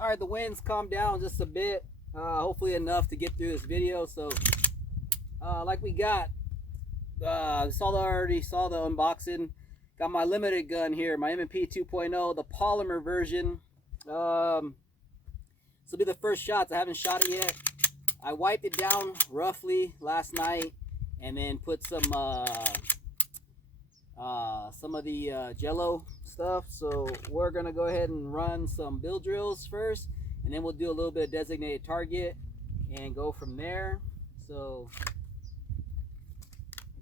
All right, the wind's calmed down just a bit, hopefully enough to get through this video. So like we got, already saw the unboxing. Got my limited gun here, my M&P 2.0, the polymer version. This will be the first shots. I haven't shot it yet. I wiped it down roughly last night, and then put some of the Jello stuff. So we're gonna go ahead and run some bill drills first, and then we'll do a little bit of designated target and go from there. So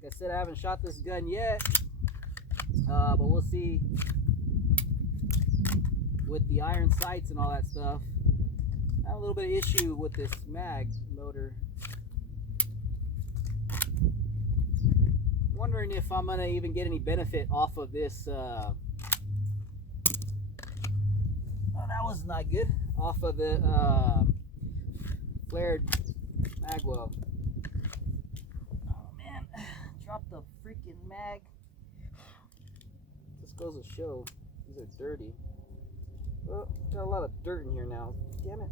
like I said, I haven't shot this gun yet, but we'll see with the iron sights and all that stuff. I have a little bit of issue with this mag loader. Wondering if I'm gonna even get any benefit off of this. Oh, that was not good. Off of the flared mag well. Oh man, dropped the freaking mag. This goes to show these are dirty. Oh, got a lot of dirt in here now. Damn it.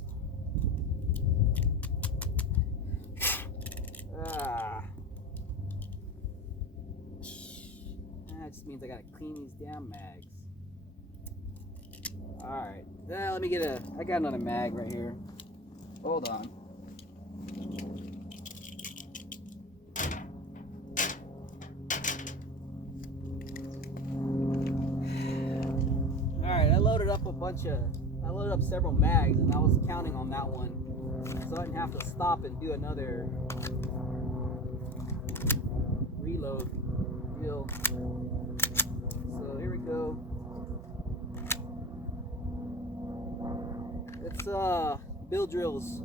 That just means I gotta clean these damn mags. Alright, let me get I got another mag right here. Hold on. Alright, I loaded up several mags, and I was counting on that one, so I didn't have to stop and do another reload deal. So here we go. It's bill drills.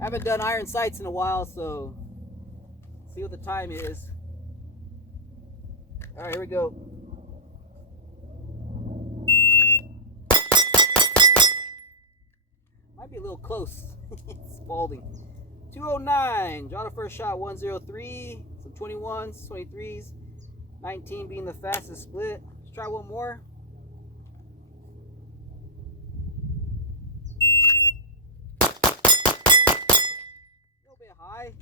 I haven't done iron sights in a while, so see what the time is. All right, here we go. Might be a little close. It's balding. 209. Draw the first shot. 103. Some 21s, 23s. 19 being the fastest split. Let's try one more. A little bit high.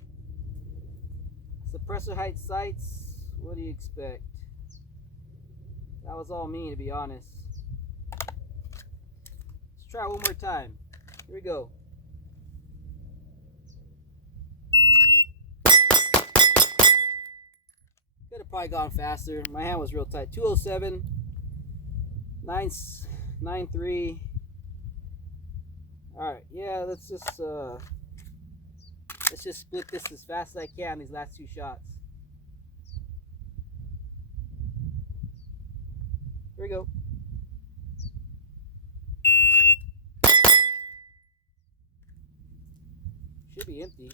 Suppressor height sights. What do you expect? That was all me, to be honest. Let's try one more time. Here we go. Could have probably gone faster. My hand was real tight. 207, 993. All right, yeah. Let's just split this as fast as I can. These last two shots. Here we go. Should be empty.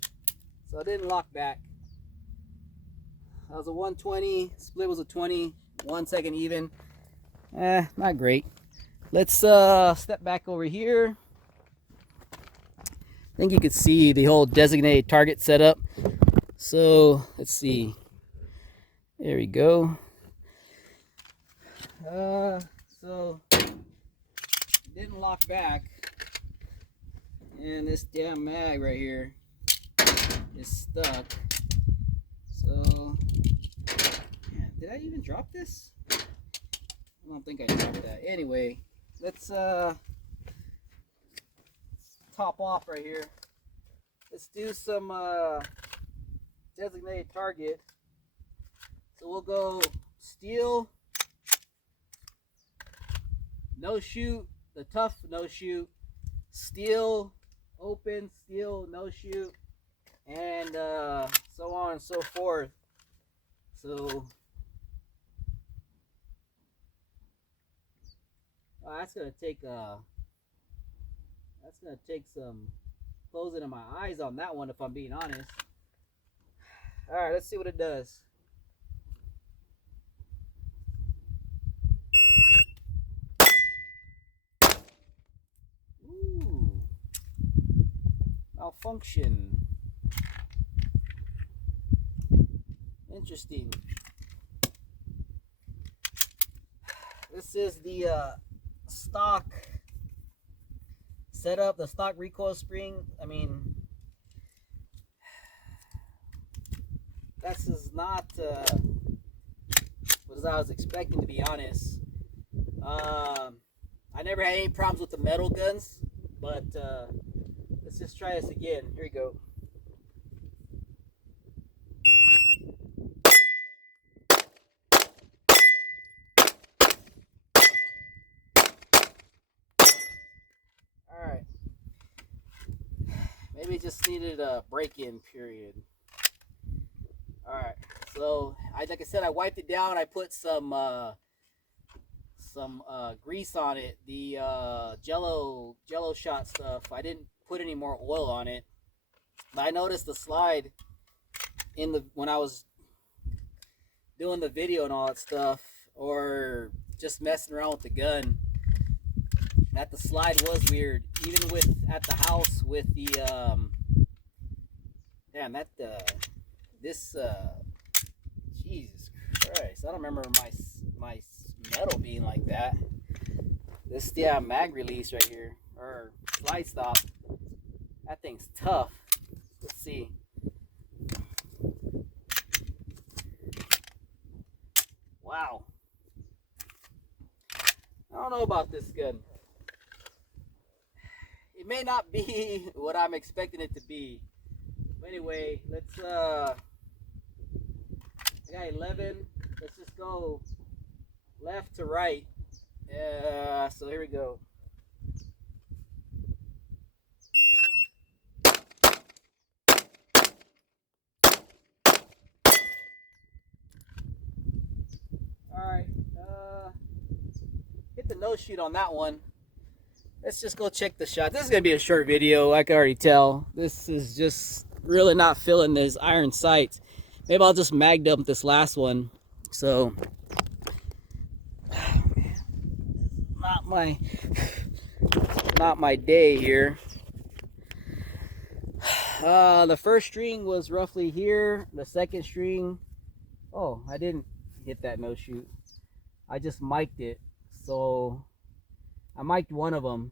So I didn't lock back. That was a 120. Split was a 20. 1 second even. Not great. Let's step back over here. I think you can see the whole designated target setup. So let's see. There we go. So didn't lock back, and this damn mag right here is stuck. So did I even drop this? I don't think I dropped that. Anyway, let's top off right here. Let's do some designated target. So we'll go steel, no shoot, the tough no shoot, steel, open, steel, no shoot, and so on and so forth. So that's gonna take some closing of my eyes on that one, if I'm being honest. All right, let's see what it does. Ooh, malfunction. Interesting. This is the stock setup, the stock recoil spring. I mean, this is not what I was expecting, to be honest. I never had any problems with the metal guns, but let's just try this again. Here we go. Alright. Maybe it just needed a break-in period. Alright. So, like I said, I wiped it down. I put some grease on it. The Jello shot stuff. I didn't put any more oil on it. But I noticed the slide when I was doing the video and all that stuff, or just messing around with the gun, that the slide was weird. Even at the house with the Jesus Christ, I don't remember my metal being like that. This mag release right here, or slide stop, that thing's tough. Let's see. Wow. I don't know about this gun. It may not be what I'm expecting it to be. But anyway, let's I got 11. Let's just go left to right. So here we go. Alright, hit the no shoot on that one. Let's just go check the shot. This is going to be a short video, I can already tell. This is just really not feeling this iron sights. Maybe I'll just mag dump this last one. So, oh man, not my day here. The first string was roughly here. The second string, oh, I didn't hit that no shoot. I just mic'd it. So I mic'd one of them.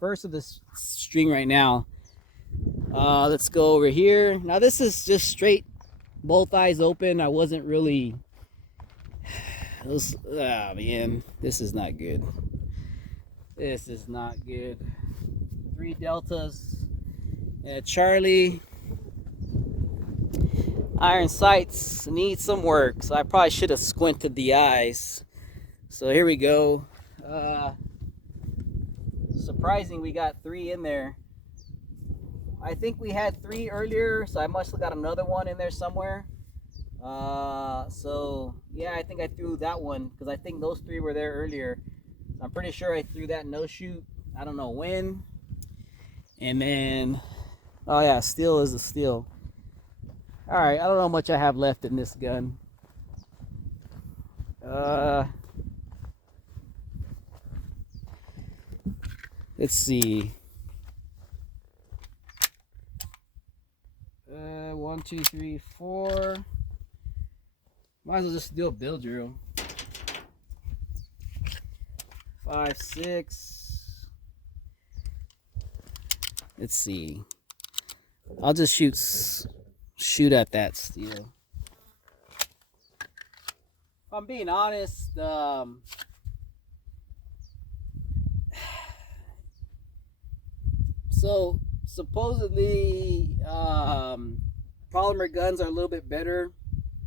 First of this string right now. Let's go over here. Now this is just straight, both eyes open. I wasn't really. Man, this is not good. This is not good. 3 deltas. Charlie. Iron sights need some work, so I probably should have squinted the eyes. So here we go. Surprising, we got 3 in there. I think we had 3 earlier, so I must have got another one in there somewhere. So yeah, I think I threw that one because I think those 3 were there earlier. I'm pretty sure I threw that no shoot. I don't know when. And then, oh yeah, steel is a steel. All right, I don't know how much I have left in this gun. Let's see. 1, 2, 3, 4. Might as well just do a build drill. 5, 6. Let's see. I'll just shoot at that steel. If I'm being honest, so supposedly polymer guns are a little bit better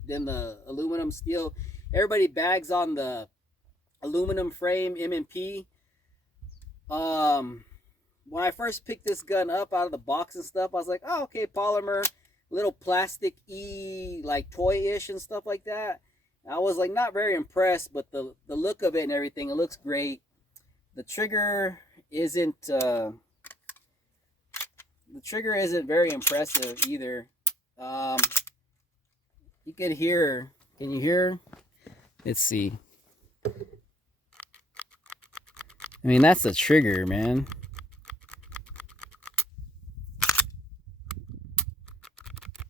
than the aluminum steel. Everybody bags on the aluminum frame M&P. When I first picked this gun up out of the box and stuff, I was like, oh, okay, polymer, little plastic-y, like toy-ish and stuff like that. I was like not very impressed, but the look of it and everything, it looks great. The trigger isn't very impressive either. You could hear, can you hear? Let's see. I mean, that's the trigger, man.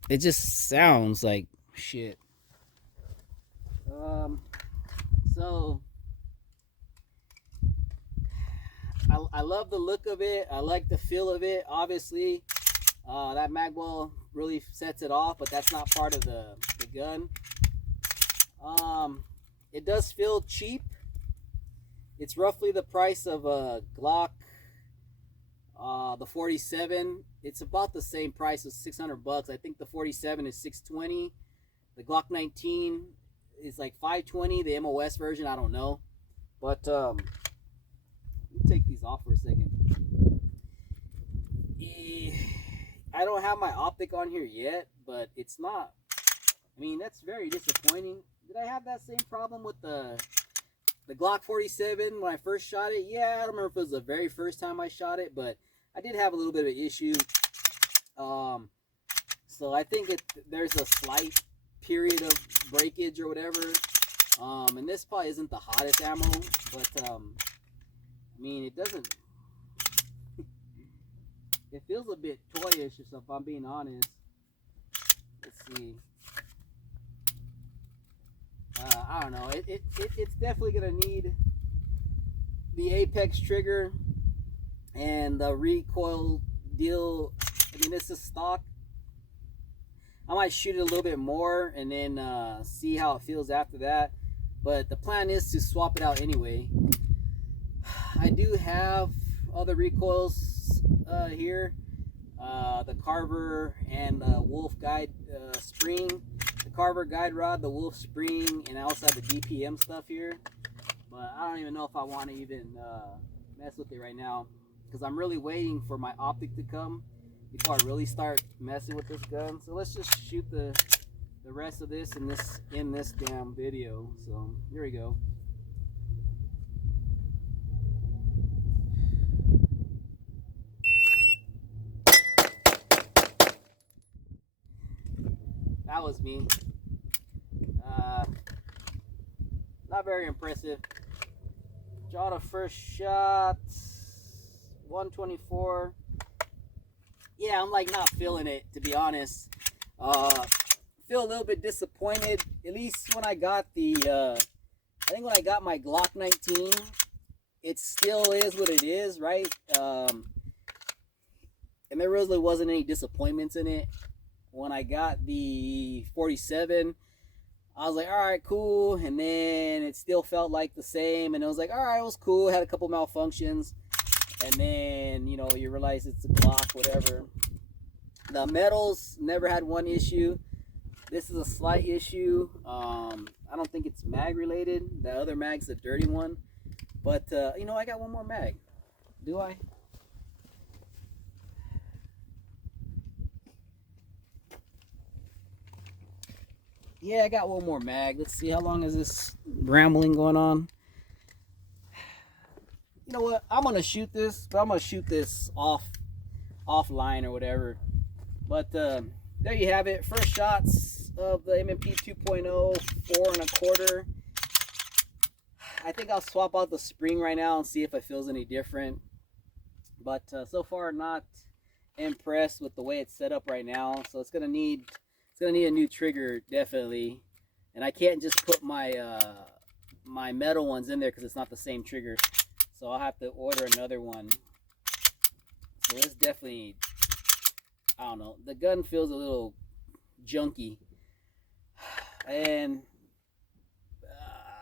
It just sounds like shit. So I love the look of it. I like the feel of it. Obviously, that mag well really sets it off, but that's not part of the gun. It does feel cheap. It's roughly the price of a Glock, the 47. It's about the same price as $600. I think the 47 is $620. The Glock 19 is like $520. The MOS version, I don't know. But let me take these off for a second. I don't have my optic on here yet, but it's not. I mean, that's very disappointing. Did I have that same problem with the Glock 47 when I first shot it? Yeah, I don't remember if it was the very first time I shot it, but I did have a little bit of an issue. So I think there's a slight period of breakage or whatever. And this probably isn't the hottest ammo, but I mean, it doesn't. It feels a bit toyish, if I'm being honest. Let's see. I don't know. It's definitely gonna need the Apex trigger and the recoil deal. I mean, this is stock. I might shoot it a little bit more and then see how it feels after that. But the plan is to swap it out anyway. I do have other recoils here. The Carver and the Wolf guide spring. The Carver guide rod, the Wolf spring, and I also have the DPM stuff here. But I don't even know if I want to even mess with it right now, because I'm really waiting for my optic to come before I really start messing with this gun. So let's just shoot the rest of this in this damn video. So here we go. That was me. Not very impressive. Draw the first shot. 124. Yeah, I'm like not feeling it, to be honest. Feel a little bit disappointed. At least when I got the I think when I got my Glock 19, it still is what it is, right? And there really wasn't any disappointments in it. When I got the 47, I was like, all right, cool. And then it still felt like the same. And it was like, all right, it was cool. It had a couple malfunctions. And then, you know, you realize it's a Glock, whatever. The metals never had one issue. This is a slight issue. I don't think it's mag related. The other mag's a dirty one. But, you know, I got one more mag. Do I? Yeah, I got one more mag. Let's see, how long is this rambling going on? You know what? I'm gonna shoot this, but I'm gonna shoot this offline or whatever. But there you have it. First shots of the M&P 2.0 4.25. I think I'll swap out the spring right now and see if it feels any different. But so far, not impressed with the way it's set up right now. So it's gonna need a new trigger, definitely. And I can't just put my my metal ones in there because it's not the same trigger. So I'll have to order another one. So it's definitely, I don't know, the gun feels a little junky. And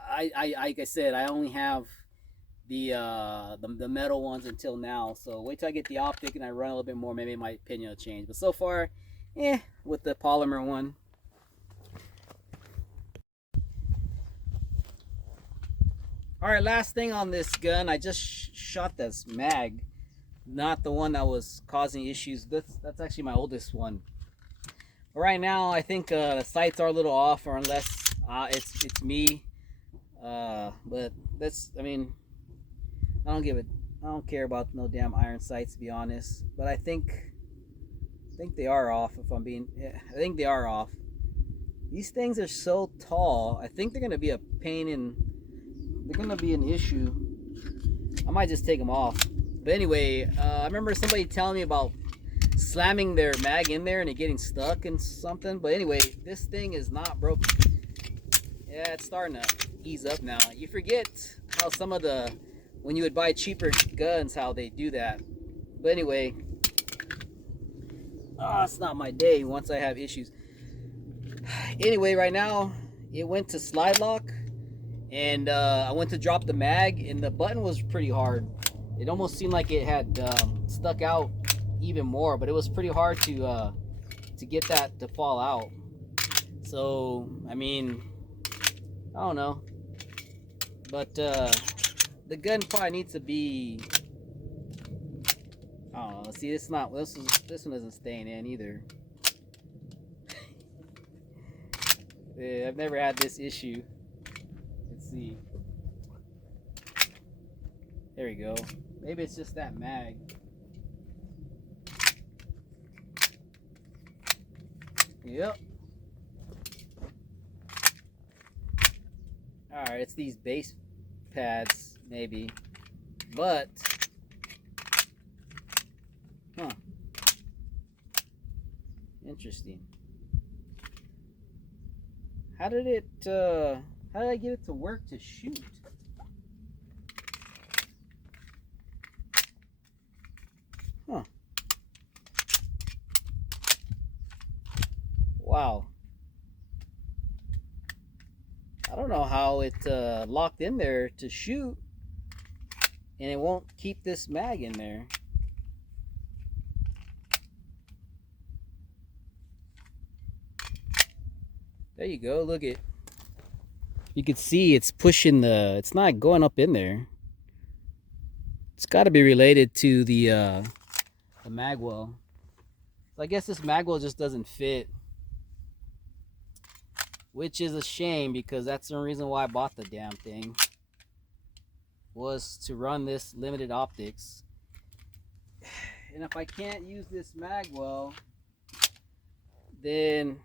like I said, I only have the metal ones until now. So wait till I get the optic and I run a little bit more, maybe my opinion will change. But so far, with the polymer one. All right, last thing on this gun, I just shot this mag, not the one that was causing issues. That's actually my oldest one. But right now, I think the sights are a little off, or unless it's me. But that's, I mean, I don't care about no damn iron sights, to be honest. But I think they are off. I think they are off. These things are so tall. I think they're gonna be a pain in. They're gonna be an issue. I might just take them off. But anyway, I remember somebody telling me about slamming their mag in there and it getting stuck and something. But anyway, this thing is not broken. Yeah, it's starting to ease up now. You forget how some of the when you would buy cheaper guns, how they do that. But anyway, it's not my day once I have issues. Anyway, right now it went to slide lock, and I went to drop the mag, and the button was pretty hard. It almost seemed like it had stuck out even more, but it was pretty hard to get that to fall out. So I mean, I don't know, but the gun probably needs to be, I don't know. See, this one isn't staying in either. Yeah, I've never had this issue. Let's see. There we go. Maybe it's just that mag. Yep. Alright, it's these base pads, maybe. But, interesting. How did I get it to work to shoot? Wow. I don't know how it locked in there to shoot, and it won't keep this mag in there. There you go, look it. You can see it's pushing it's not going up in there. It's got to be related to the magwell. So I guess this magwell just doesn't fit, which is a shame, because that's the reason why I bought the damn thing, was to run this limited optics. And if I can't use this magwell, then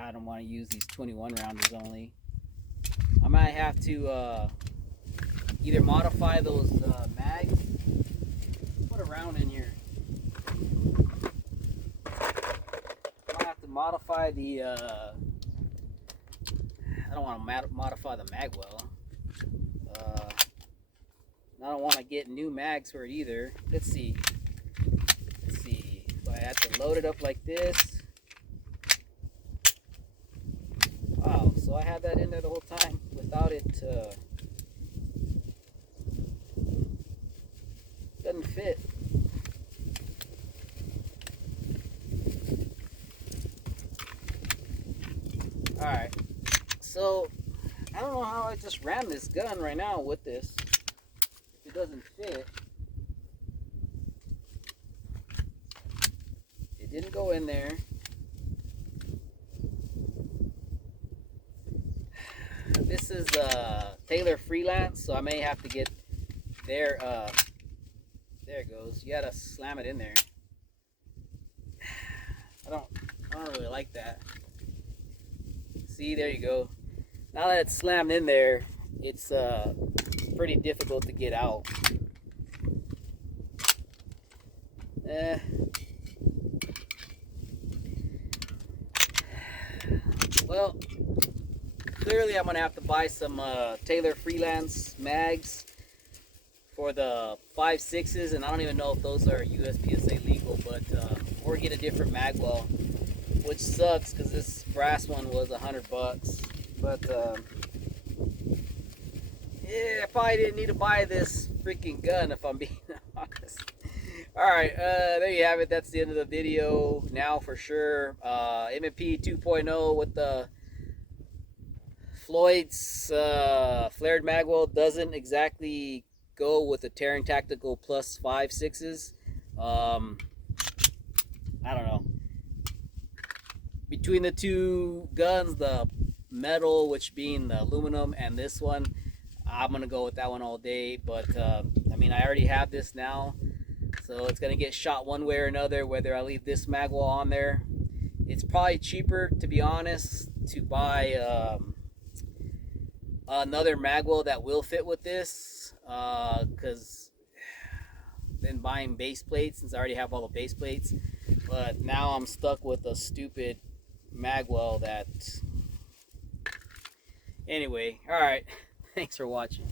I don't want to use these 21 rounders only. I might have to either modify those mags. Put a round in here. I might have to modify the I don't want to modify the magwell. I don't want to get new mags for it either. Let's see. So I have to load it up like this. Wow, so I had that in there the whole time without it. Doesn't fit. Alright, so I don't know how I just ran this gun right now with this. If it doesn't fit, it didn't go in there. This is Taylor Freelance, so I may have to get their there it goes. You gotta slam it in there. I don't really like that. See, there you go. Now that it's slammed in there, it's pretty difficult to get out. Well, clearly I'm gonna have to buy some Taylor Freelance mags for the 5.6s, and I don't even know if those are USPSA legal, but or get a different magwell, which sucks because this brass one was $100. But yeah, I probably didn't need to buy this freaking gun if I'm being honest. Alright, there you have it. That's the end of the video now for sure. M&P 2.0 with the Floyd's flared magwell doesn't exactly go with the Terran Tactical Plus 5.6s. I don't know. Between the two guns, the metal, which being the aluminum, and this one, I'm gonna go with that one all day. But I mean, I already have this now, so it's gonna get shot one way or another, whether I leave this magwell on there. It's probably cheaper, to be honest, to buy another magwell that will fit with this, because then buying base plates, since I already have all the base plates. But now I'm stuck with a stupid magwell that, anyway. All right, thanks for watching.